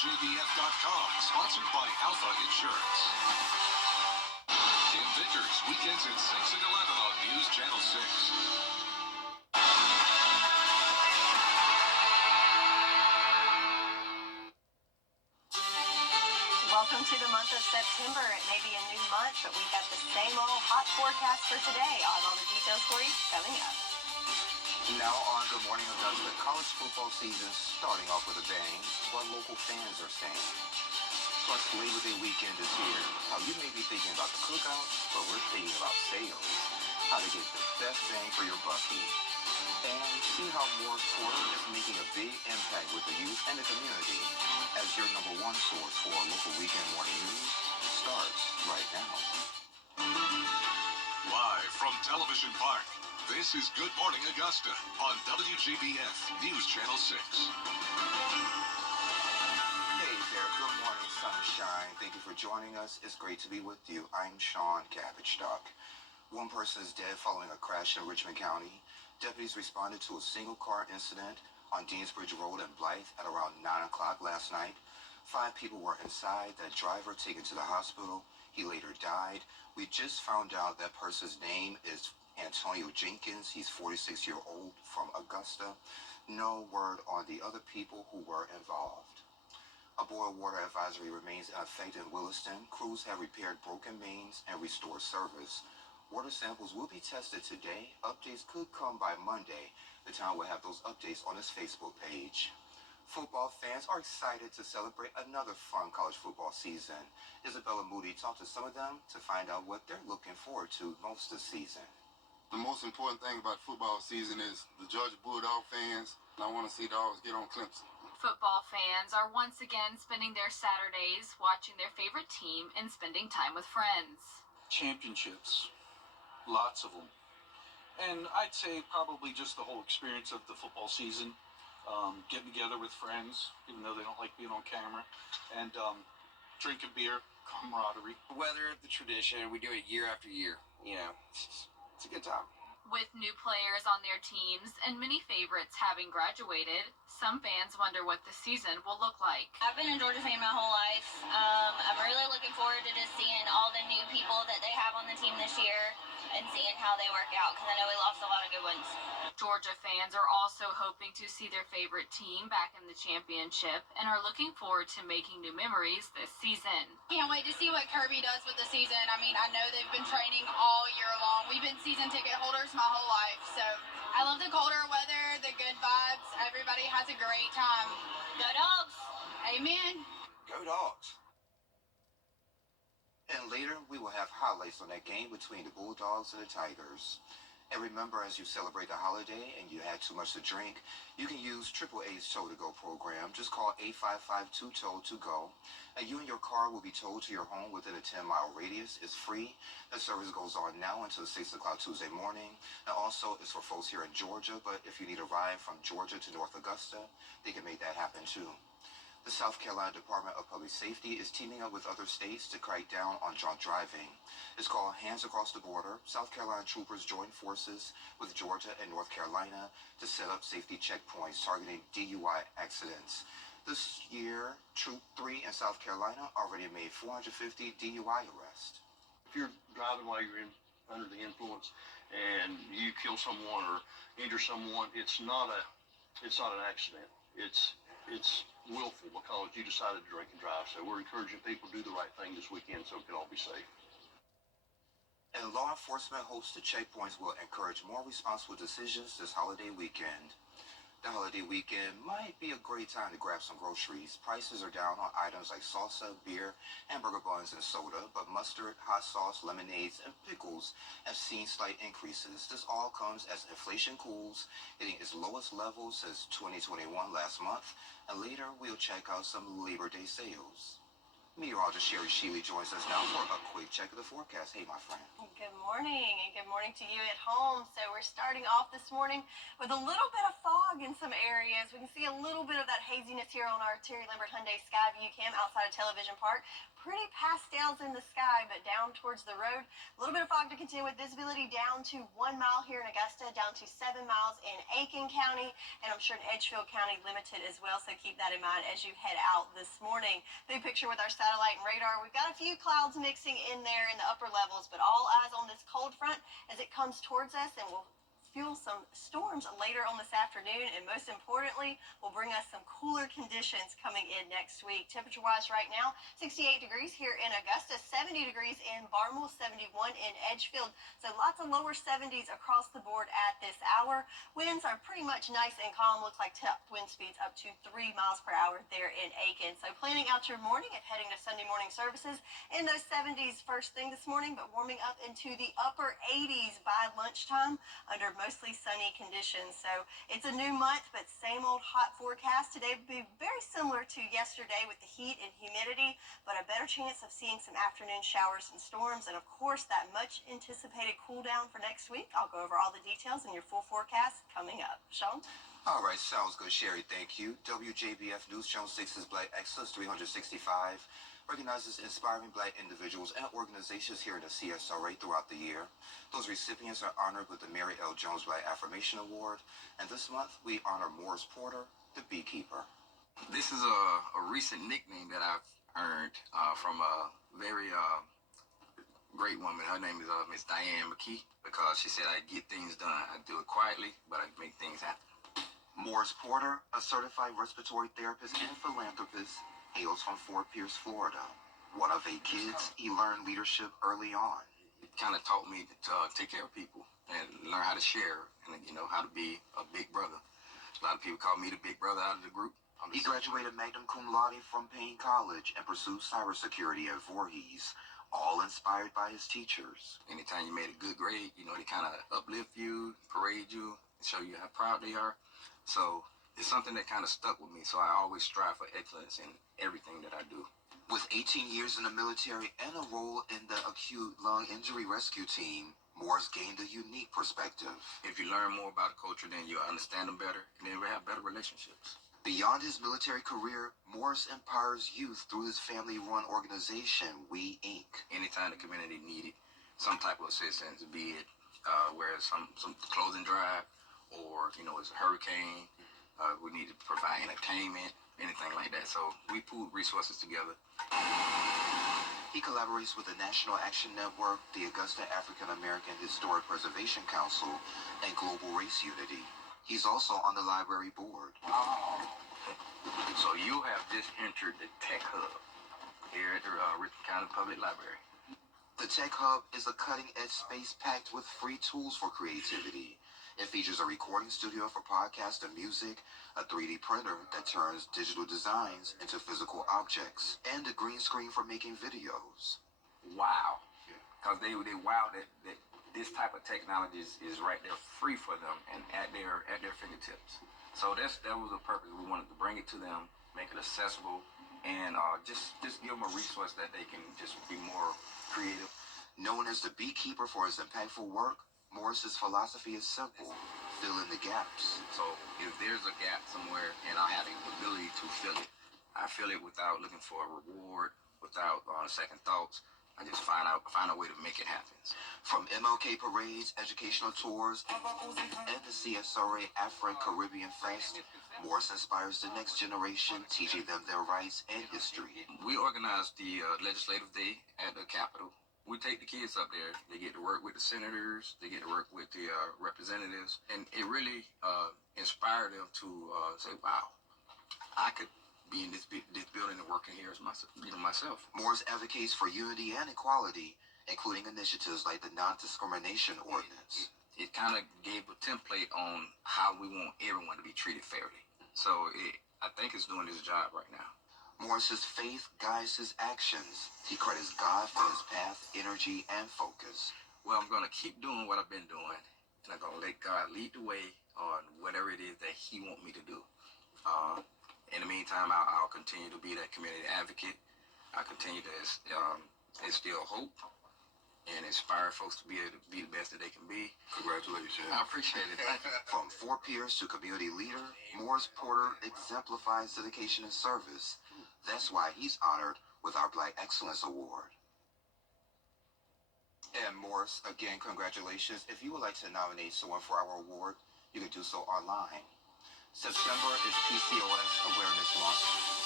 WJBF.com, sponsored by Alpha Insurance. Tim Vickers, weekends at 6 and 11 on News Channel 6. Welcome to the month of September. It may be a new month, but we've got the same old hot forecast for today. I'll have all the details for you coming up. Now on Good Morning Augusta, college football season starting off with a bang. What local fans are saying. Plus, Labor Day weekend is here. Now, you may be thinking about the cookout, but we're thinking about sales. How to get the best bang for your bucky. And see how Morris Porter is making a big impact with the youth and the community as your number one source for local weekend morning news starts right now. Live from Television Park, this is Good Morning Augusta on WJBF News Channel 6. Hey there, good morning, sunshine. Thank you for joining us. It's great to be with you. I'm Sean Cabbage-Stock. One person is dead following a crash in Richmond County. Deputies responded to a single-car incident on Deansbridge Road in Blythe at around 9 o'clock last night. 5 people were inside. That driver taken to the hospital. He later died. We just found out that person's name is Antonio Jenkins. He's 46-year-old from Augusta. No word on the other people who were involved. A boil water advisory remains in effect in Williston. Crews have repaired broken mains and restored service. Water samples will be tested today. Updates could come by Monday. The town will have those updates on its Facebook page. Football fans are excited to celebrate another fun college football season. Isabella Moody talked to some of them to find out what they're looking forward to most this season. The most important thing about football season is the Georgia Bulldog fans. I want to see dogs get on Clemson. Football fans are once again spending their Saturdays watching their favorite team and spending time with friends. Championships. Lots of them. And I'd say probably just the whole experience of the football season, getting together with friends, even though they don't like being on camera, and drinking beer, camaraderie. Weather, the tradition, we do it year after year. You know, it's a good time. With new players on their teams and many favorites having graduated, some fans wonder what the season will look like. I've been a Georgia fan my whole life. I'm really looking forward to just seeing all the new people that they have on the team this year and seeing how they work out, because I know we lost a lot of good ones. Georgia fans are also hoping to see their favorite team back in the championship and are looking forward to making new memories this season. Can't wait to see what Kirby does with the season. I mean, I know they've been training all year long. We've been season ticket holders my whole life, so I love the colder weather, the good vibes. Everybody has a great time. Go Dogs! Amen. Go Dogs! And later, we will have highlights on that game between the Bulldogs and the Tigers. And remember, as you celebrate the holiday and you had too much to drink, you can use AAA's Tow-to-Go program. Just call 855-2TOW-TO-GO, and you and your car will be towed to your home within a 10-mile radius. It's free. The service goes on now until 6 o'clock Tuesday morning. And also, it's for folks here in Georgia, but if you need a ride from Georgia to North Augusta, they can make that happen too. The South Carolina Department of Public Safety is teaming up with other states to crack down on drunk driving. It's called Hands Across the Border. South Carolina troopers join forces with Georgia and North Carolina to set up safety checkpoints targeting DUI accidents. This year, Troop 3 in South Carolina already made 450 DUI arrests. If you're driving while you're under the influence and you kill someone or injure someone, it's not an accident. It's willful because you decided to drink and drive. So we're encouraging people to do the right thing this weekend so we can all be safe. And law enforcement hopes the checkpoints will encourage more responsible decisions this holiday weekend. The holiday weekend might be a great time to grab some groceries. Prices are down on items like salsa, beer, hamburger buns, and soda, but mustard, hot sauce, lemonades, and pickles have seen slight increases. This all comes as inflation cools, hitting its lowest level since 2021 last month, and later we'll check out some Labor Day sales. Meteorologist Sherry Sheely joins us now for a quick check of the forecast. Hey, my friend. Good morning, and good morning to you at home. So we're starting off this morning with a little bit of fog in some areas. We can see a little bit of that haziness here on our Terry Lambert Hyundai Skyview cam outside of Television Park. pretty pastels in the sky, but down towards the road. A little bit of fog to contend with. Visibility down to 1 mile here in Augusta, down to 7 miles in Aiken County, and I'm sure in Edgefield County limited as well, so keep that in mind as you head out this morning. Big picture with our satellite and radar. We've got a few clouds mixing in there in the upper levels, but all eyes on this cold front as it comes towards us and will fuel some storms later on this afternoon, and most importantly will bring us some cooler conditions coming in next week. Temperature wise right now 68 degrees here in Augusta, 70 degrees in Barnwell, 71 in Edgefield, so lots of lower 70s across the board at this hour. Winds are pretty much nice and calm, looks like top wind speeds up to 3 miles per hour there in Aiken. So planning out your morning and heading to Sunday morning services in those 70s first thing this morning, but warming up into the upper 80s by lunchtime under mostly sunny conditions. So it's a new month, but same old hot forecast. Today will be very similar to yesterday with the heat and humidity, but a better chance of seeing some afternoon showers and storms, and of course that much anticipated cool down for next week. I'll go over all the details in your full forecast coming up. Sean? All right, sounds good, Sherry. Thank you. WJBF News Channel 6's Black Excellence 365 recognizes inspiring Black individuals and organizations here in the CSRA throughout the year. Those recipients are honored with the Mary L. Jones Black Affirmation Award, and this month we honor Morris Porter, the beekeeper. This is a recent nickname that I've earned from a very great woman. Her name is Miss Diane McKee, because she said I get things done. I do it quietly, but I make things happen. Morris Porter, a certified respiratory therapist and philanthropist, hails from Fort Pierce, Florida. One of 8 kids, he learned leadership early on. It kind of taught me to take care of people and learn how to share and, how to be a big brother. A lot of people call me the big brother out of the group. He graduated magna cum laude from Payne College and pursued cybersecurity at Voorhees, all inspired by his teachers. Anytime you made a good grade, they kind of uplift you, parade you, and show you how proud they are. So it's something that kind of stuck with me, so I always strive for excellence in everything that I do. With 18 years in the military and a role in the acute lung injury rescue team, Morris gained a unique perspective. If you learn more about a culture, then you'll understand them better, and then we'll have better relationships. Beyond his military career, Morris empowers youth through his family-run organization, We Inc. Anytime the community needed some type of assistance, be it where some clothing drive, or it's a hurricane, we need to provide entertainment, anything like that. So we pool resources together. He collaborates with the National Action Network, the Augusta African American Historic Preservation Council, and Global Race Unity. He's also on the library board. Oh. So you have just entered the Tech Hub here at the Richmond County Public Library. The Tech Hub is a cutting-edge space packed with free tools for creativity. It features a recording studio for podcasts and music, a 3D printer that turns digital designs into physical objects, and a green screen for making videos. Wow. Because they wow that this type of technology is right there free for them and at their fingertips. So that was the purpose. We wanted to bring it to them, make it accessible, and just give them a resource that they can just be more creative. Known as the beekeeper for his impactful work, Morris's philosophy is simple: fill in the gaps. So if there's a gap somewhere and I have the ability to fill it, I fill it without looking for a reward, without second thoughts. I just find a way to make it happen. From MLK parades, educational tours, and the CSRA Afro-Caribbean Fest, Morris inspires the next generation, teaching them their rights and history. We organized the Legislative Day at the Capitol. We take the kids up there. They get to work with the senators. They get to work with the representatives. And it really inspired them to say, wow, I could be in this building and working here as myself. Morris advocates for unity and equality, including initiatives like the non-discrimination ordinance. It kind of gave a template on how we want everyone to be treated fairly. So I think it's doing its job right now. Morris's faith guides his actions. He credits God for his path, energy, and focus. Well, I'm going to keep doing what I've been doing, and I'm going to let God lead the way on whatever it is that he wants me to do. In the meantime, I'll continue to be that community advocate. I'll continue to instill hope and inspire folks to be able to be the best that they can be. Congratulations. I appreciate it. Thank you. From Fort Pierce to community leader, Morris Porter exemplifies dedication and service. That's why he's honored with our Black Excellence Award. And Morris, again, congratulations. If you would like to nominate someone for our award, you can do so online. September is PCOS Awareness Month.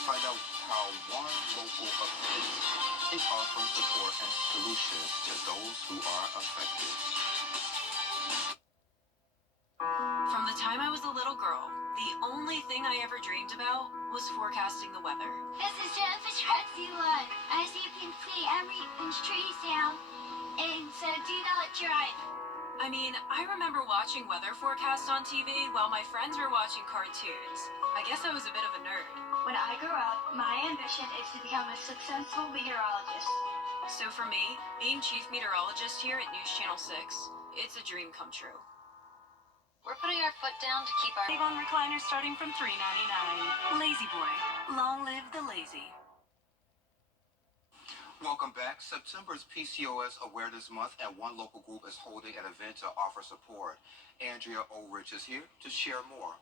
Find out how one local event is offering support and solutions to those who are affected. From the time I was a little girl, the only thing I ever dreamed about was forecasting the weather. This is Jennifer Tracy Lund. As you can see, everything's trees down, and so do not drive. I mean, I remember watching weather forecasts on TV while my friends were watching cartoons. I guess I was a bit of a nerd. When I grow up, my ambition is to become a successful meteorologist. So for me, being chief meteorologist here at News Channel 6, it's a dream come true. We're putting our foot down to keep our Avon recliners starting from $3.99. Lazy Boy. Long live the lazy. Welcome back. September is PCOS Awareness Month, and one local group is holding an event to offer support. Andrea O'Rich is here to share more.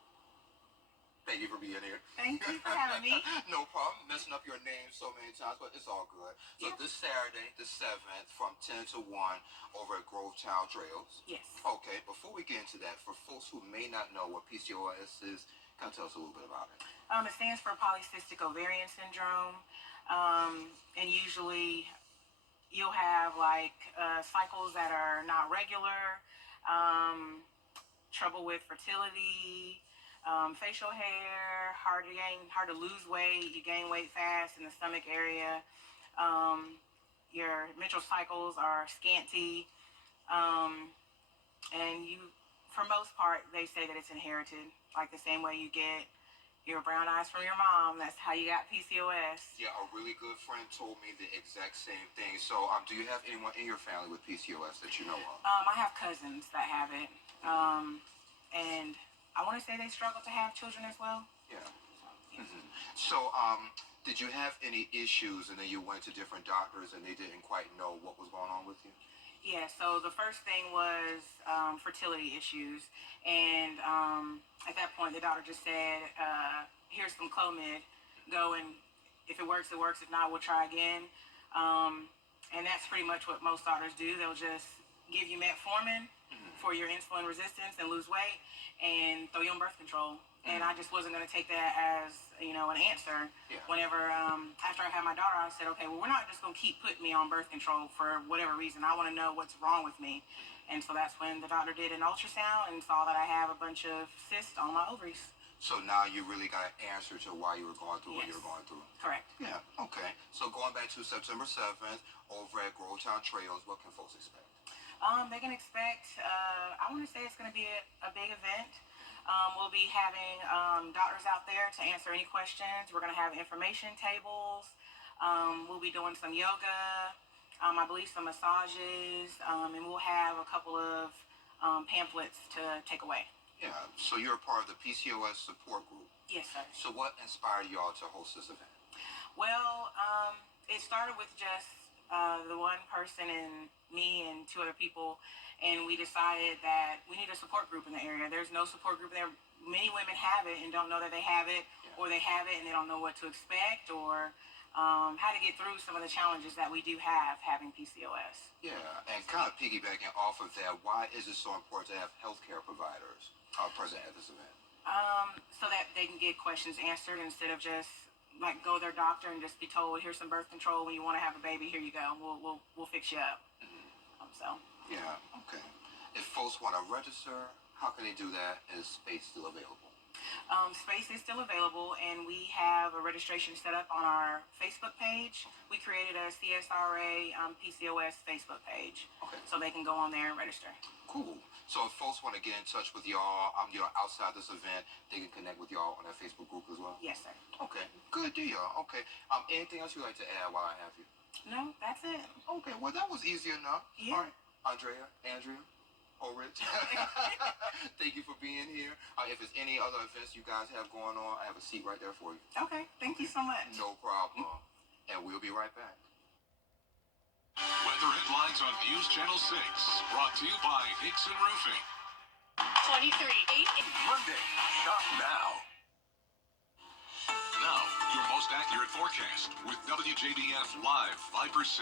Thank you for being here. Thank you for having me. No problem. Messing up your name so many times, but it's all good. So Yeah. this Saturday, the 7th, from 10 to 1 over at Grovetown Trails. Yes. Okay, before we get into that, for folks who may not know what PCOS is, kind of tell us a little bit about it. It stands for polycystic ovarian syndrome. And usually you'll have like cycles that are not regular, trouble with fertility, facial hair, hard to lose weight, you gain weight fast in the stomach area, your menstrual cycles are scanty, and you, for most part, they say that it's inherited, like the same way you get your brown eyes from your mom. That's how you got PCOS. Yeah, a really good friend told me the exact same thing. So, do you have anyone in your family with PCOS that you know of? I have cousins that have it, and I want to say they struggle to have children as well. Yeah. So, did you have any issues and then you went to different doctors and they didn't quite know what was going on with you? Yeah, so the first thing was fertility issues, and at that point the doctor just said, here's some Clomid, go and if it works, it works, if not, we'll try again. And that's pretty much what most doctors do. They'll just give you metformin for your insulin resistance and lose weight, and throw you on birth control. And I just wasn't going to take that as, an answer. Yeah. Whenever, after I had my daughter, I said, okay, well, we're not just going to keep putting me on birth control for whatever reason. I want to know what's wrong with me. And so that's when the doctor did an ultrasound and saw that I have a bunch of cysts on my ovaries. So now you really got an answer to why you were going through what you were going through. Correct. Yeah, okay. So going back to September 7th, over at Grovetown Trails, what can folks expect? They can expect, I want to say it's going to be a big event. We'll be having doctors out there to answer any questions. We're going to have information tables. We'll be doing some yoga, I believe some massages, and we'll have a couple of pamphlets to take away. Yeah, so you're a part of the PCOS support group. Yes, sir. So what inspired y'all to host this event? Well, it started with just the one person and me and two other people, and we decided that we need a support group in the area. There's no support group there. Many women have it and don't know that they have it, or they have it and they don't know what to expect, or how to get through some of the challenges that we do have having PCOS. Yeah, and kind of piggybacking off of that, why is it so important to have healthcare providers present at this event? So that they can get questions answered instead of just like go to their doctor and just be told, here's some birth control. When you want to have a baby, here you go. We'll fix you up. Yeah, okay. If folks want to register, how can they do that? Is space still available? Space is still available, and we have a registration set up on our Facebook page. We created a CSRA PCOS Facebook page, so they can go on there and register. Cool. So if folks want to get in touch with y'all, outside this event, they can connect with y'all on that Facebook group as well? Yes, sir. Okay, good deal. Okay. Anything else you'd like to add while I have you? No, that's it. Okay, well, that was easy enough. Yeah. All right. Andrea, O'Rich, thank you for being here. If there's any other events you guys have going on, I have a seat right there for you. Okay, thank you so much. No problem. And we'll be right back. Weather headlines on News Channel 6, brought to you by Nixon Roofing. 23. Monday, shop now. Now, your most most accurate forecast with WJBF Live Viper 6.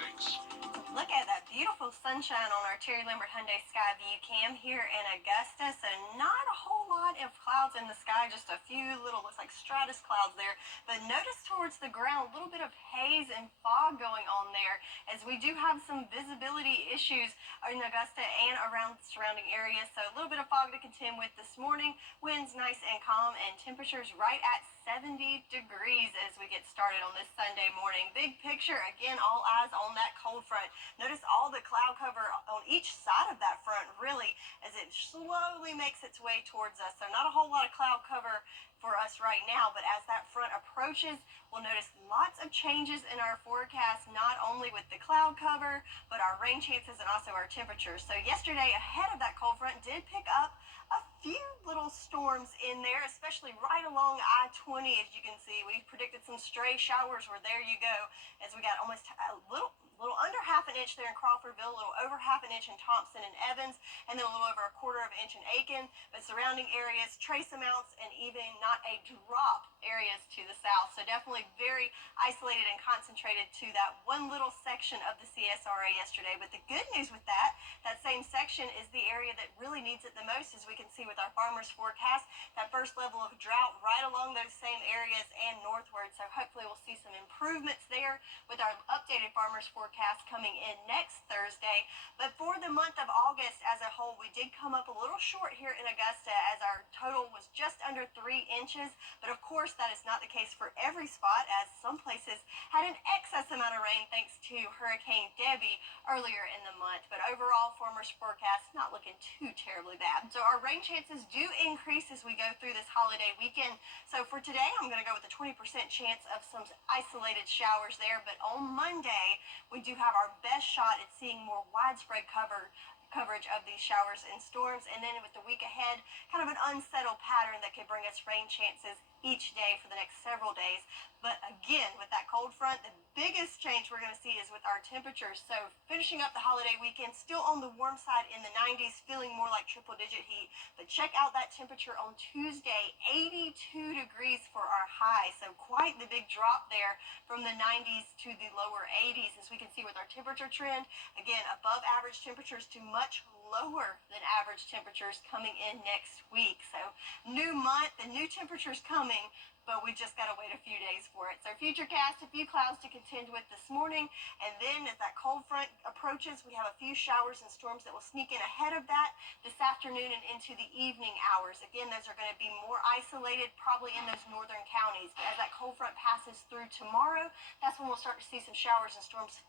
Look at that beautiful sunshine on our Terry Lambert Hyundai Skyview cam here in Augusta. So not a whole lot of clouds in the sky, just a few little, looks like stratus clouds there. But notice towards the ground, a little bit of haze and fog going on there, as we do have some visibility issues in Augusta and around the surrounding areas. So a little bit of fog to contend with this morning. Winds nice and calm, and temperatures right at 70 degrees as we get started on this Sunday morning. Big picture, again, all eyes on that cold front. Notice all the cloud cover on each side of that front, really, as it slowly makes its way towards us. So not a whole lot of cloud cover for us right now, but as that front approaches, we'll notice lots of changes in our forecast, not only with the cloud cover, but our rain chances and also our temperatures. So yesterday, ahead of that cold front, did pick up a few little storms in there, especially right along I-20. As you can see, we predicted some stray showers, where there you go, as we got almost a little under half an inch there in Crawfordville, a little over half an inch in Thompson and Evans, and then a little over a quarter of an inch in Aiken. But surrounding areas, trace amounts, and even not a drop areas to the south. So definitely very isolated and concentrated to that one little section of the CSRA yesterday. But the good news with that same section is the area that really needs it the most, as we can see with our farmers forecast. That first level of drought right along those same areas and northward. So hopefully we'll see some improvements there with our updated farmers forecast coming in next Thursday. But for the month of August as a whole, we did come up a little short here in Augusta, as our total was just under 3 inches. But of course, that is not the case for every spot, as some places had an excess amount of rain thanks to Hurricane Debbie earlier in the month. But overall, farmers forecast not looking too terribly bad. So our rain chances do increase as we go through this holiday weekend. So for today, I'm going to go with a 20% chance of some isolated showers there. But on Monday, we do have our best shot at seeing more widespread coverage of these showers and storms. And then with the week ahead, kind of an unsettled pattern that could bring us rain chances each day for the next several days. But again, with that cold front, the biggest change we're going to see is with our temperatures. So finishing up the holiday weekend, still on the warm side in the 90s, feeling more like triple-digit heat. But check out that temperature on Tuesday, 82 degrees for our high. So quite the big drop there from the 90s to the lower 80s, as we can see with our temperature trend. Again, above average temperatures to much lower than average temperatures coming in next week. So new month and new temperatures coming, but we just got to wait a few days for it. So futurecast, a few clouds to contend with this morning, and then as that cold front approaches, we have a few showers and storms that will sneak in ahead of that this afternoon and into the evening hours. Again, those are going to be more isolated, probably in those northern counties. But as that cold front passes through tomorrow, that's when we'll start to see some showers and storms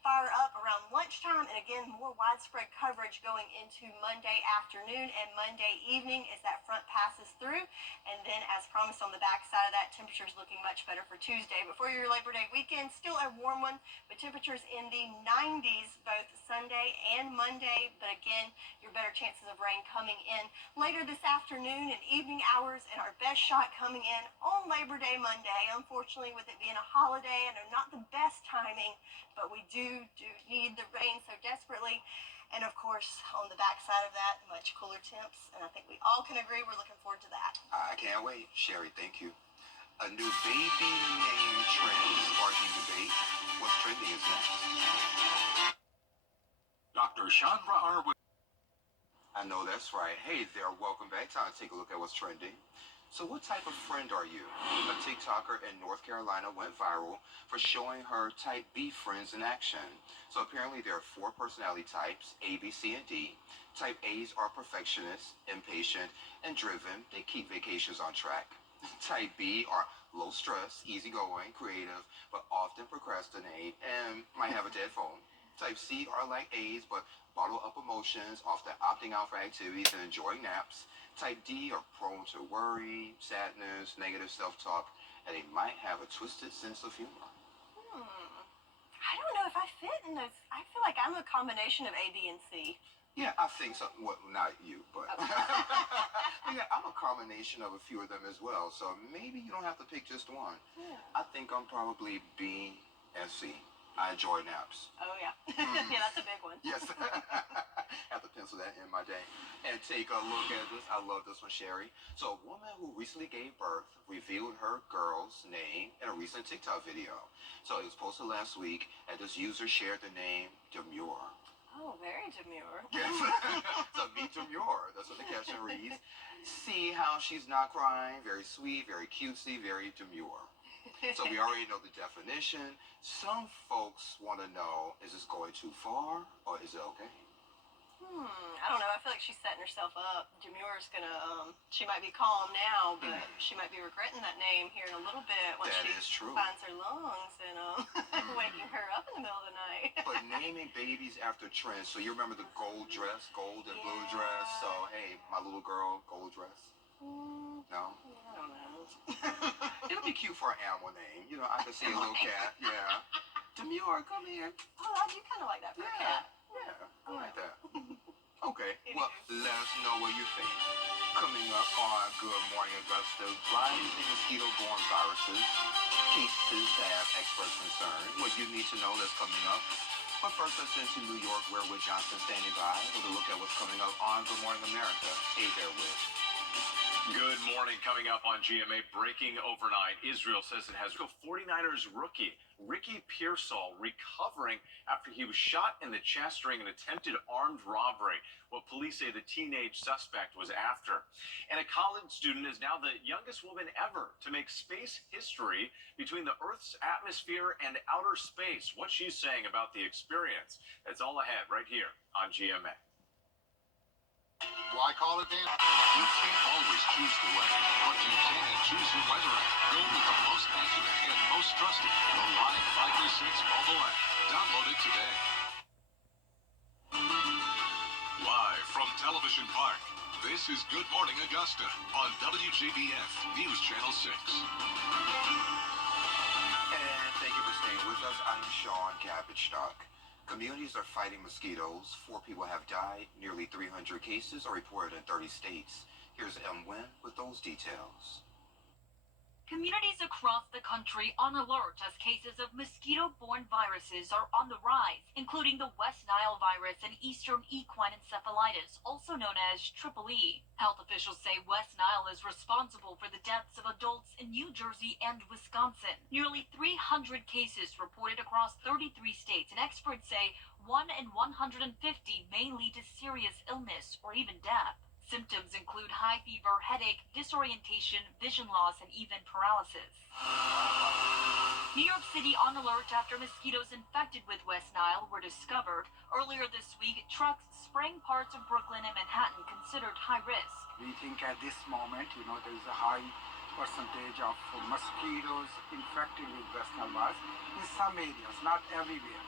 fire up around lunchtime, and again, more widespread coverage going into Monday afternoon and Monday evening as that front passes through. And then, as promised on the back side of that, temperatures looking much better for Tuesday. But for your Labor Day weekend, still a warm one, with temperatures in the 90s both Sunday and Monday. But again, your better chances of rain coming in later this afternoon and evening hours, and our best shot coming in on Labor Day Monday. Unfortunately, with it being a holiday, I know not the best timing, but we do need the rain so desperately. And of course, on the backside of that, much cooler temps. And I think we all can agree we're looking forward to that. I can't wait. Sherry, thank you. A new baby name trend sparking debate. What's trending is next. Dr. Chandra Arwood. I know that's right. Hey there, welcome back. Time to take a look at what's trending. So what type of friend are you? A TikToker in North Carolina went viral for showing her type B friends in action. So apparently there are 4 personality types, A, B, C, and D. Type A's are perfectionists, impatient, and driven. They keep vacations on track. Type B are low stress, easygoing, creative, but often procrastinate and might have a dead phone. Type C are like A's, but bottle up emotions, often opting out for activities and enjoying naps. Type D are prone to worry, sadness, negative self-talk, and they might have a twisted sense of humor. I don't know if I fit in those. I feel like I'm a combination of A, B, and C. Yeah, I think so. Well, not you, but yeah, I'm a combination of a few of them as well. So maybe you don't have to pick just one. Yeah. I think I'm probably B and C. I enjoy naps. Oh, yeah. Yeah, that's a big one. Yes. Have to pencil that in my day. And take a look at this. I love this one, Sherry. So a woman who recently gave birth revealed her girl's name in a recent TikTok video. So it was posted last week, and this user shared the name Demure. Oh, very demure. Yes. So meet Demure. That's what the caption reads. See how she's not crying. Very sweet, very cutesy, very demure. So we already know the definition. Some folks want to know, is this going too far or is it okay? I don't know. I feel like she's setting herself up. Demure's gonna, she might be calm now, but she might be regretting that name here in a little bit once That she is true. finds her lungs and waking her up in the middle of the night. But naming babies after trends. So you remember the gold dress, gold and blue dress. So hey, my little girl, gold dress. No? I don't know. It would be cute for an animal name. You know, I could see a little cat. Yeah. Demure, come in. Oh, I do kind of like that for a cat. Yeah, I like that. Okay, well, let us know what you think. Coming up on Good Morning Augusta, rising mosquito-borne viruses, cases that have experts concerned, what you need to know that's coming up. But first, let's send to New York, where Whit Johnson standing by with a look at what's coming up on Good Morning America. Hey there, Whit. Good morning. Coming up on GMA, breaking overnight. Israel says it has 49ers rookie Ricky Pearsall recovering after he was shot in the chest during an attempted armed robbery. What police say the teenage suspect was after. And a college student is now the youngest woman ever to make space history between the Earth's atmosphere and outer space. What she's saying about the experience. That's all ahead right here on GMA. Why call it then? You can't always choose the weather, but you can choose your weather app. Go with the most accurate and most trusted, the Live 536 mobile app. Download it today. Live from Television Park, this is Good Morning Augusta on WJBF News Channel 6. And thank you for staying with us. I'm Sean Cabbage. Communities are fighting mosquitoes. 4 people have died. Nearly 300 cases are reported in 30 states. Here's M. Wynn with those details. Communities across the country on alert as cases of mosquito-borne viruses are on the rise, including the West Nile virus and Eastern equine encephalitis, also known as EEE. Health officials say West Nile is responsible for the deaths of adults in New Jersey and Wisconsin. Nearly 300 cases reported across 33 states, and experts say 1 in 150 may lead to serious illness or even death. Symptoms include high fever, headache, disorientation, vision loss, and even paralysis. New York City on alert after mosquitoes infected with West Nile were discovered. Earlier this week, trucks spraying parts of Brooklyn and Manhattan considered high risk. We think at this moment, there is a high percentage of mosquitoes infected with West Nile virus in some areas, not everywhere.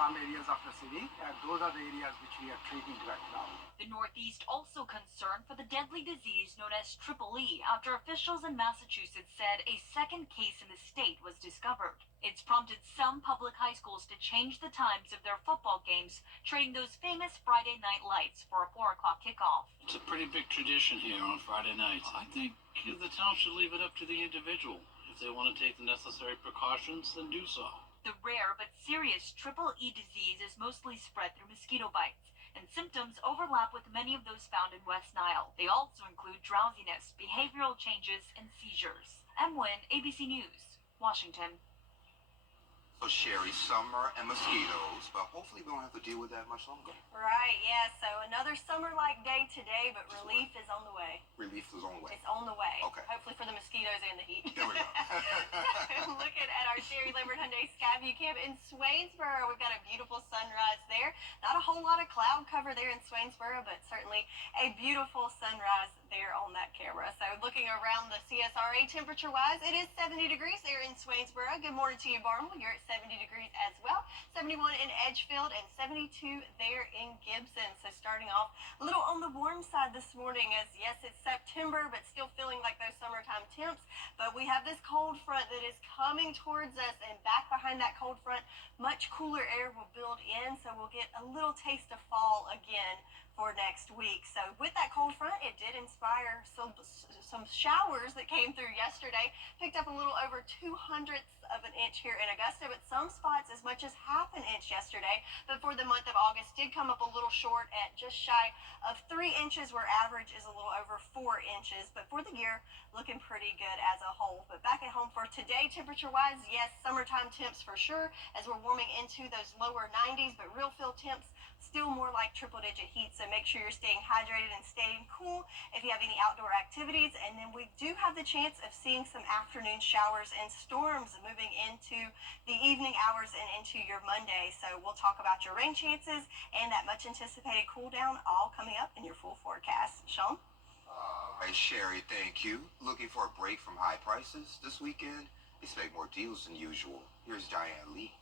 Some areas of the city, those are the areas which we are treating right now. The Northeast also concerned for the deadly disease known as EEE after officials in Massachusetts said a second case in the state was discovered. It's prompted some public high schools to change the times of their football games, trading those famous Friday night lights for a 4 o'clock kickoff. It's a pretty big tradition here on Friday nights. I think the town should leave it up to the individual. If they want to take the necessary precautions, then do so. The rare but serious EEE disease is mostly spread through mosquito bites, and symptoms overlap with many of those found in West Nile. They also include drowsiness, behavioral changes, and seizures. M. Wynn, ABC News, Washington. So Sherry, summer and mosquitoes, but hopefully we don't have to deal with that much longer. Right, yeah. So another summer-like day today, but relief is on the way. Relief is on the way. It's on the way. Okay. Hopefully for the mosquitoes and the heat. There we go. Looking at our Sherry Lambert Hyundai Skyview Camp in Swainsboro, we've got a beautiful sunrise there. Not a whole lot of cloud cover there in Swainsboro, but certainly a beautiful sunrise there on that camera. So looking around the CSRA temperature-wise, it is 70 degrees there in Swainsboro. Good morning to you, Barnwell. You're at 70 degrees as well. 71 in Edgefield and 72 there in Gibson. So starting off a little on the warm side this morning, as yes, it's September, but still feeling like those summertime temps. But we have this cold front that is coming towards us, and back behind that cold front, much cooler air will build in, so we'll get a little taste of fall again for next week. So with that cold front, it did inspire some showers that came through yesterday. Picked up a little over 200 of an inch here in Augusta, but some spots as much as half an inch yesterday. But for the month of August, did come up a little short at just shy of 3 inches, where average is a little over 4 inches. But for the year, looking pretty good as a whole. But back at home for today, temperature-wise, yes, summertime temps for sure, as we're warming into those lower 90s, but real feel temps still more like triple-digit heat. So make sure you're staying hydrated and staying cool if you have any outdoor activities. And then we do have the chance of seeing some afternoon showers and storms moving into the evening hours and into your Monday. So we'll talk about your rain chances and that much anticipated cool down all coming up in your full forecast. Sean? All right, Sherry, thank you. Looking for a break from high prices this weekend? Expect more deals than usual. Here's Diane Lee.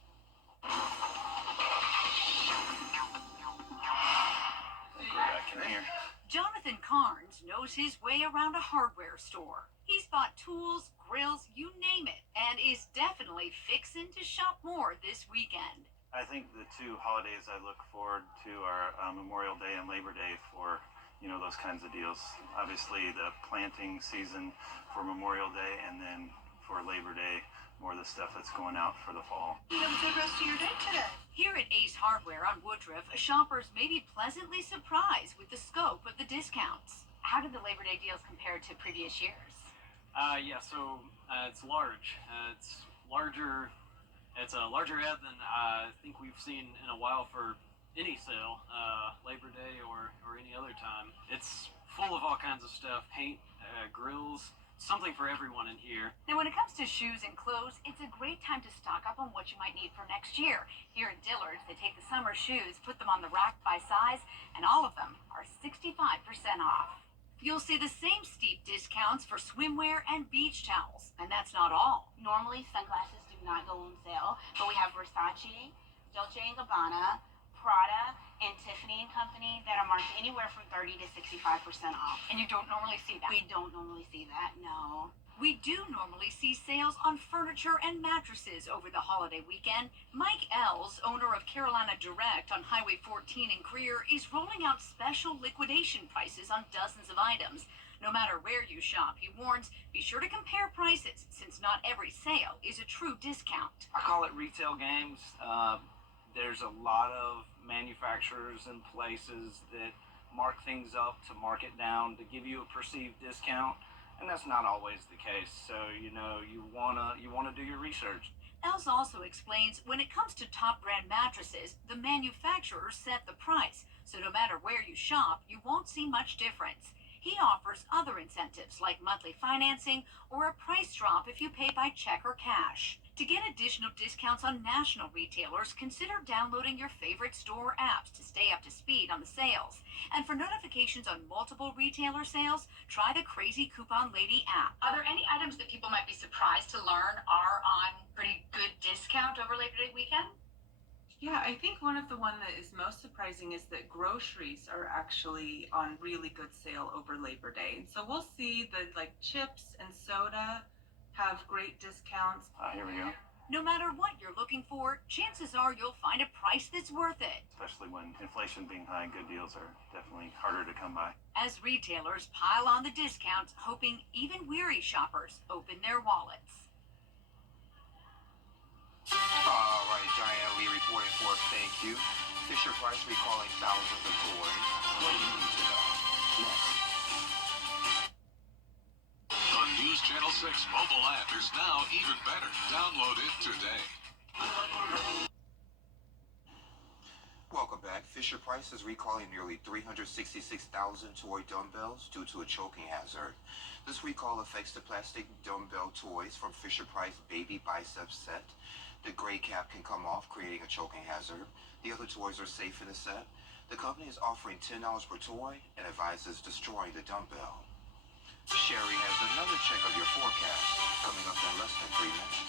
I can hear. Jonathan Carnes knows his way around a hardware store. He's bought tools, grills, you name it, and is definitely fixing to shop more this weekend. I think the two holidays I look forward to are Memorial Day and Labor Day for, those kinds of deals. Obviously, the planting season for Memorial Day, and then for Labor Day, more of the stuff that's going out for the fall. You have a good rest of your day today. Here at Ace Hardware on Woodruff, shoppers may be pleasantly surprised with the scope of the discounts. How did the Labor Day deals compare to previous years? It's large. It's larger. It's a larger ad than I think we've seen in a while for any sale, Labor Day or any other time. It's full of all kinds of stuff: paint, grills, something for everyone in here. Now, when it comes to shoes and clothes, it's a great time to stock up on what you might need for next year. Here at Dillard's, they take the summer shoes, put them on the rack by size, and all of them are 65% off. You'll see the same steep discounts for swimwear and beach towels, and that's not all. Normally, sunglasses do not go on sale, but we have Versace, Dolce & Gabbana, Prada, and Tiffany & Company that are marked anywhere from 30 to 65% off. And you don't normally see that? We don't normally see that, no. We do normally see sales on furniture and mattresses over the holiday weekend. Mike Ells, owner of Carolina Direct on Highway 14 in Greer, is rolling out special liquidation prices on dozens of items. No matter where you shop, he warns, be sure to compare prices, since not every sale is a true discount. I call it retail games. There's a lot of manufacturers and places that mark things up to mark it down to give you a perceived discount, and that's not always the case. So you wanna do your research. Els also explains when it comes to top brand mattresses, the manufacturers set the price, so no matter where you shop, you won't see much difference. He offers other incentives like monthly financing or a price drop if you pay by check or cash. To get additional discounts on national retailers, consider downloading your favorite store apps to stay up to speed on the sales. And for notifications on multiple retailer sales, try the Crazy Coupon Lady app. Are there any items that people might be surprised to learn are on pretty good discount over Labor Day weekend? Yeah, I think one of the one that is most surprising is that groceries are actually on really good sale over Labor Day. And so we'll see the chips and soda have great discounts. Here we go. No matter what you're looking for, chances are you'll find a price that's worth it. Especially when inflation being high, good deals are definitely harder to come by. As retailers pile on the discounts, hoping even weary shoppers open their wallets. All right, Diane Lee reporting for us. Thank you. Fisher Price recalling thousands of toys. What do you need to know? Next. The News Channel 6 mobile app is now even better. Download it today. Welcome back. Fisher Price is recalling nearly 366,000 toy dumbbells due to a choking hazard. This recall affects the plastic dumbbell toys from Fisher Price Baby Biceps set. The gray cap can come off, creating a choking hazard. The other toys are safe in the set. The company is offering $10 per toy and advises destroying the dumbbell. Sherry has another check of your forecast coming up in less than 3 minutes.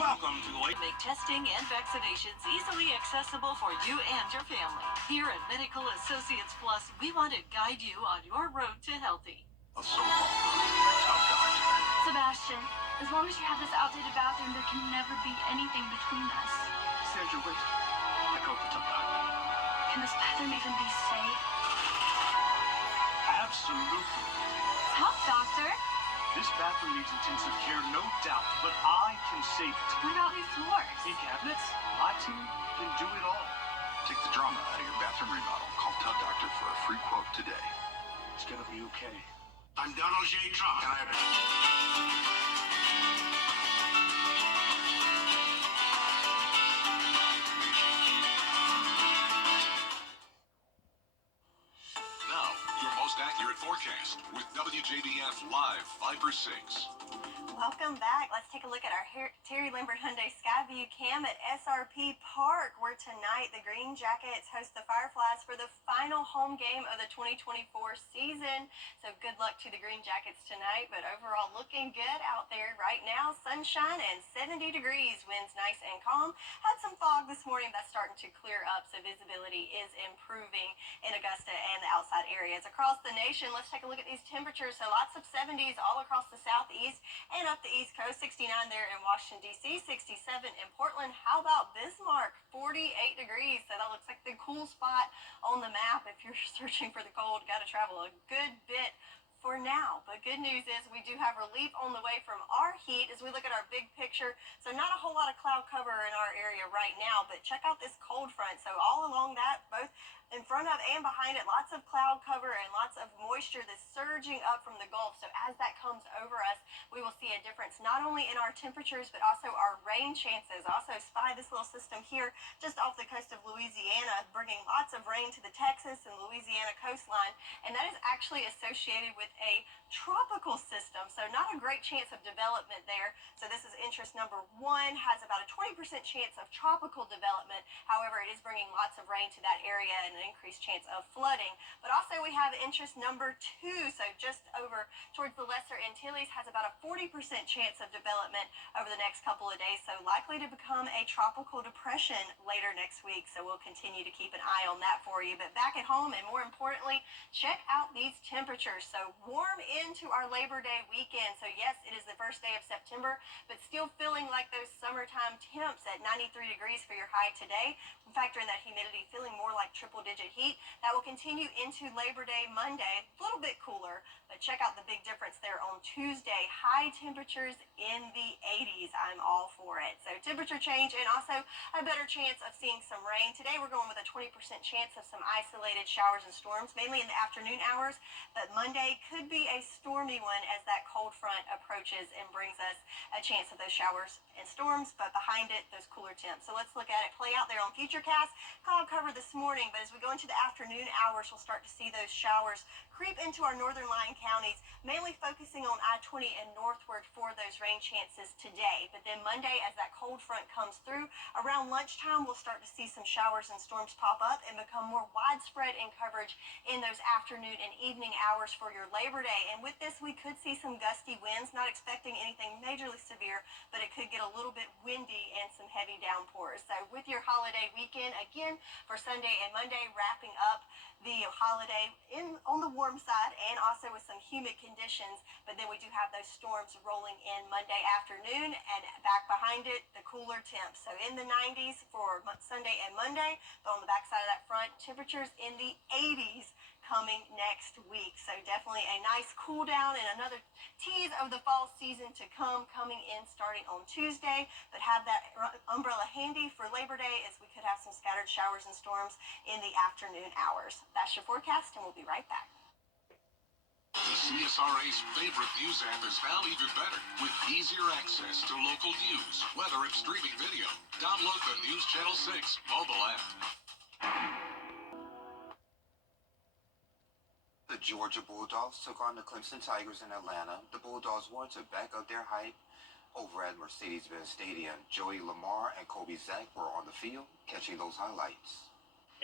Welcome to Make testing and vaccinations easily accessible for you and your family. Here at Medical Associates Plus, we want to guide you on your road to healthy. A so-called top doctor. Sebastian, as long as you have this outdated bathroom, there can never be anything between us. Sandra, wait. I called the top doctor. Can this bathroom even be safe? Absolutely. Top doctor? This bathroom needs intensive care, no doubt, but I can save it. What about these floors? In cabinets, my team can do it all. Take the drama out of your bathroom remodel. Call Tub Doctor for a free quote today. It's gonna be okay. I'm Donald J. Trump, and I have... Now, your most accurate forecast with WJBF Live 5 for 6. Welcome back. Let's take a look at our Terry Lambert Hyundai Skyview Cam at SRP Park, where tonight the Green Jackets host the Fireflies for the final home game of the 2024 season. So good luck to the Green Jackets tonight, but overall looking good out there right now. Sunshine and 70 degrees, winds nice and calm. Had some fog this morning, that's starting to clear up, so visibility is improving in Augusta and the outside areas. Across the nation, let's take a look at these temperatures. So lots of 70s all across the southeast and up the East Coast. 69 there in Washington, D.C., 67 in Portland. How about Bismarck? 48 degrees. So that looks like the cool spot on the map. If you're searching for the cold, got to travel a good bit for now. But good news is we do have relief on the way from our heat as we look at our big picture. So not a whole lot of cloud cover in our area right now, but check out this cold front. So all along that, both in front of and behind it, lots of cloud cover and lots of moisture that's surging up from the Gulf. So as that comes over us, we will see a difference not only in our temperatures, but also our rain chances. Also spy this little system here just off the coast of Louisiana, bringing lots of rain to the Texas and Louisiana coastline. And that is actually associated with a tropical system. So not a great chance of development there. So this is interest number 1, has about a 20% chance of tropical development. However, it is bringing lots of rain to that area and an increased chance of flooding. But also we have interest number 2, so just over towards the Lesser Antilles, has about a 40% chance of development over the next couple of days, so likely to become a tropical depression later next week. So we'll continue to keep an eye on that for you. But back at home, and more importantly, check out these temperatures. So warm into our Labor Day weekend. So yes, it is the first day of September, but still feeling like those summertime temps at 93 degrees for your high today. Factor in that humidity, feeling more like triple-digit heat. That will continue into Labor Day Monday, a little bit cooler, but check out the big difference there on Tuesday. High temperatures in the 80s. I'm all for it. So temperature change and also a better chance of seeing some rain. Today we're going with a 20% chance of some isolated showers and storms, mainly in the afternoon hours, but Monday could be a stormy one as that cold front approaches and brings us a chance of those showers and storms, but behind it, those cooler temps. So let's look at it play out there on Futurecast. Cloud cover this morning, but as we go into the afternoon hours, we'll start to see those showers creep into our northern line counties, mainly focusing on I-20 and northward for those rain chances today. But then Monday, as that cold front comes through, around lunchtime, we'll start to see some showers and storms pop up and become more widespread in coverage in those afternoon and evening hours for your Labor Day. And with this, we could see some gusty winds, not expecting anything majorly severe, but it could get a little bit windy and some heavy downpours. So with your holiday weekend, again, for Sunday and Monday, wrapping up the holiday on the warm side and also with some humid conditions, but then we do have those storms rolling in Monday afternoon, and back behind it, the cooler temps. So in the 90s for Sunday and Monday, but on the back side of that front, temperatures in the 80s coming next week. So definitely a nice cool down and another tease of the fall season to come, coming in starting on Tuesday. But have that umbrella handy for Labor Day, as we could have some scattered showers and storms in the afternoon hours. That's your forecast, and we'll be right back. The CSRA's favorite news app is now even better with easier access to local news, weather, and streaming video. Download the News Channel 6 mobile app. The Georgia Bulldogs took on the Clemson Tigers in Atlanta. The Bulldogs wanted to back up their hype over at Mercedes-Benz Stadium. Joey Lamar and Kobe Zach were on the field, catching those highlights.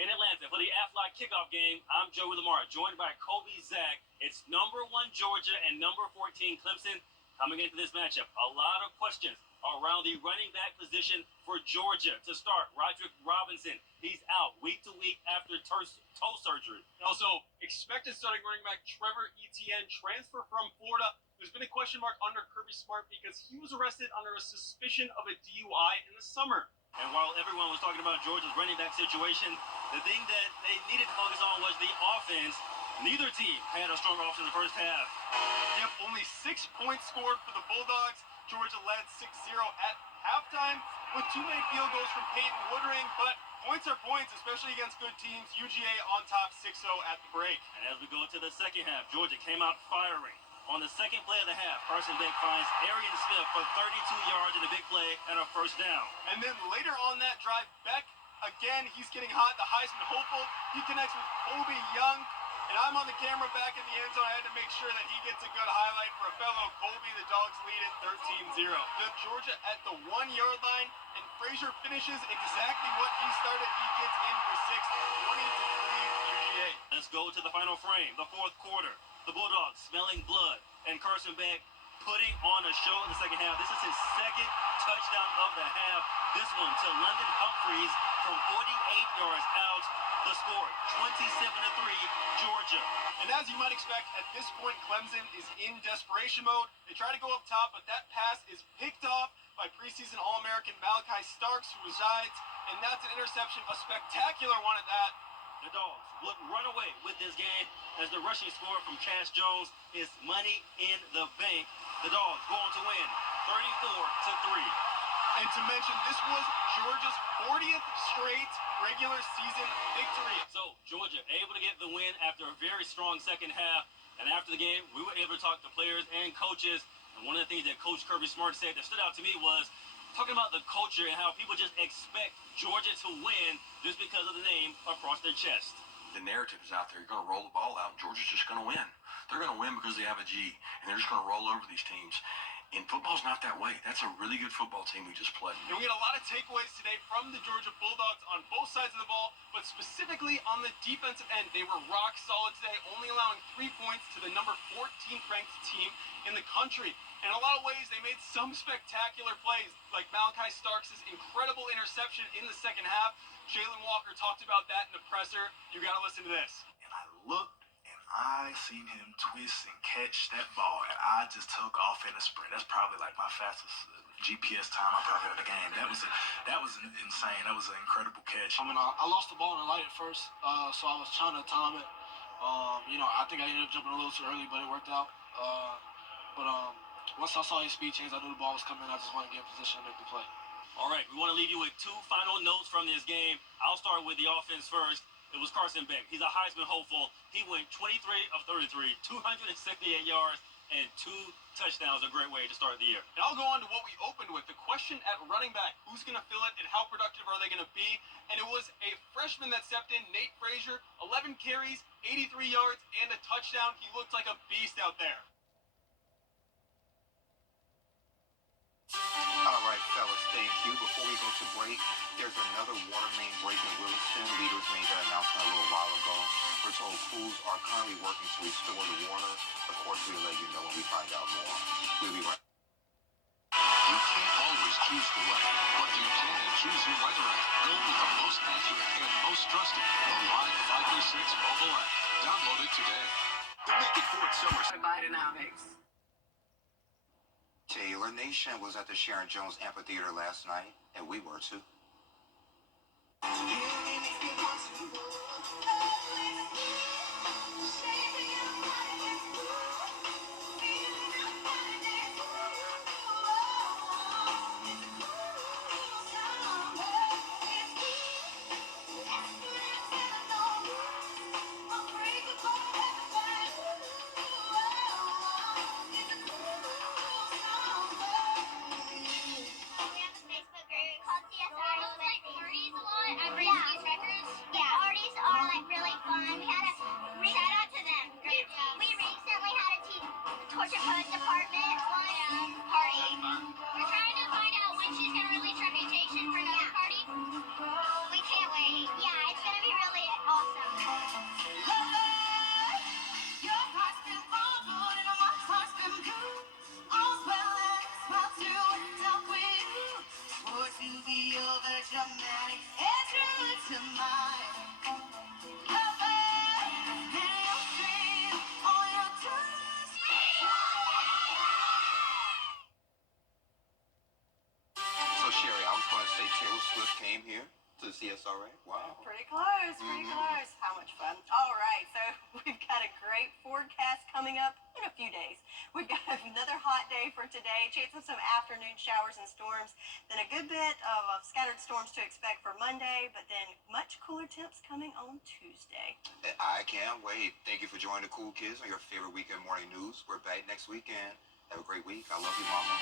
In Atlanta for the Aflac kickoff game, I'm Joey Lamar, joined by Kobe Zach. It's number 1 Georgia and number 14 Clemson coming into this matchup. A lot of questions around the running back position for Georgia. To start, Roderick Robinson, he's out week to week after toe surgery. Also, expected starting running back Trevor Etienne, transfer from Florida. There's been a question mark under Kirby Smart because he was arrested under a suspicion of a DUI in the summer. And while everyone was talking about Georgia's running back situation, the thing that they needed to focus on was the offense. Neither team had a strong offense in the first half. Yep, only 6 points scored for the Bulldogs. Georgia led 6-0 at halftime with 2 made field goals from Peyton Woodring, but points are points, especially against good teams. UGA on top 6-0 at the break. And as we go to the second half, Georgia came out firing. On the second play of the half, Carson Beck finds Arian Smith for 32 yards in a big play and a first down. And then later on that drive, Beck, again, he's getting hot, the Heisman hopeful. He connects with Kobe Young. And I'm on the camera back in the end zone. I had to make sure that he gets a good highlight for a fellow Colby. The Dogs lead it 13-0. The Georgia at the 1-yard line, and Frazier finishes exactly what he started. He gets in for 6, 20-3 UGA. Let's go to the final frame, the fourth quarter. The Bulldogs smelling blood, and Carson Beck putting on a show in the second half. This is his second touchdown of the half. This one to London Humphreys from 48 yards out. The score, 27-3, Georgia. And as you might expect, at this point, Clemson is in desperation mode. They try to go up top, but that pass is picked off by preseason All-American Malachi Starks, who resides, and that's an interception, a spectacular one at that. The Dogs look run away with this game as the rushing score from Cash Jones is money in the bank. The Dogs go on to win 34-3. And to mention, this was Georgia's 40th straight regular season victory. So Georgia able to get the win after a very strong second half. And after the game, we were able to talk to players and coaches. And one of the things that Coach Kirby Smart said that stood out to me was talking about the culture and how people just expect Georgia to win just because of the name across their chest. The narrative is out there. You're going to roll the ball out, and Georgia's just going to win. They're going to win because they have a G, and they're just going to roll over these teams. And football's not that way. That's a really good football team we just played. And we had a lot of takeaways today from the Georgia Bulldogs on both sides of the ball, but specifically on the defensive end. They were rock solid today, only allowing 3 points to the number 14th ranked team in the country. In a lot of ways, they made some spectacular plays, like Malachi Starks' incredible interception in the second half. Jalen Walker talked about that in the presser. You got to listen to this. And I looked, and I seen him twist and catch that ball, and I just took off in a sprint. That's probably like my fastest GPS time I probably had in the game. That was insane. That was an incredible catch. I mean, I lost the ball in the light at first, so I was trying to time it. I think I ended up jumping a little too early, but it worked out. Once I saw his speed change, I knew the ball was coming. I just wanted to get in position to make the play. All right, we want to leave you with 2 final notes from this game. I'll start with the offense first. It was Carson Beck. He's a Heisman hopeful. He went 23 of 33, 268 yards, and 2 touchdowns. A great way to start the year. And I'll go on to what we opened with, the question at running back. Who's going to fill it, and how productive are they going to be? And it was a freshman that stepped in, Nate Frazier, 11 carries, 83 yards, and a touchdown. He looked like a beast out there. All right, fellas, thank you. Before we go to break, there's another water main break in Williston. Leaders made that announcement a little while ago. We're told crews are currently working to restore the water. Of course, we'll let you know when we find out more. We'll be right back. You can't always choose the weather, but you can choose your weather app. Go with the most accurate and most trusted, the Live 536 mobile app. Download it today. The Naked Ford Summer Bidenomics. Taylor Nation was at the Sharon Jones Amphitheater last night, and we were too. So Sherry, I was going to say Taylor Swift came here. To the CSRA? Wow. Pretty close, pretty close. How much fun. All right, so we've got a great forecast coming up in a few days. We've got another hot day for today, chance of some afternoon showers and storms, then a good bit of scattered storms to expect for Monday, but then much cooler temps coming on Tuesday. I can't wait. Thank you for joining the Cool Kids on your favorite weekend morning news. We're back next weekend. Have a great week. I love you, Mama.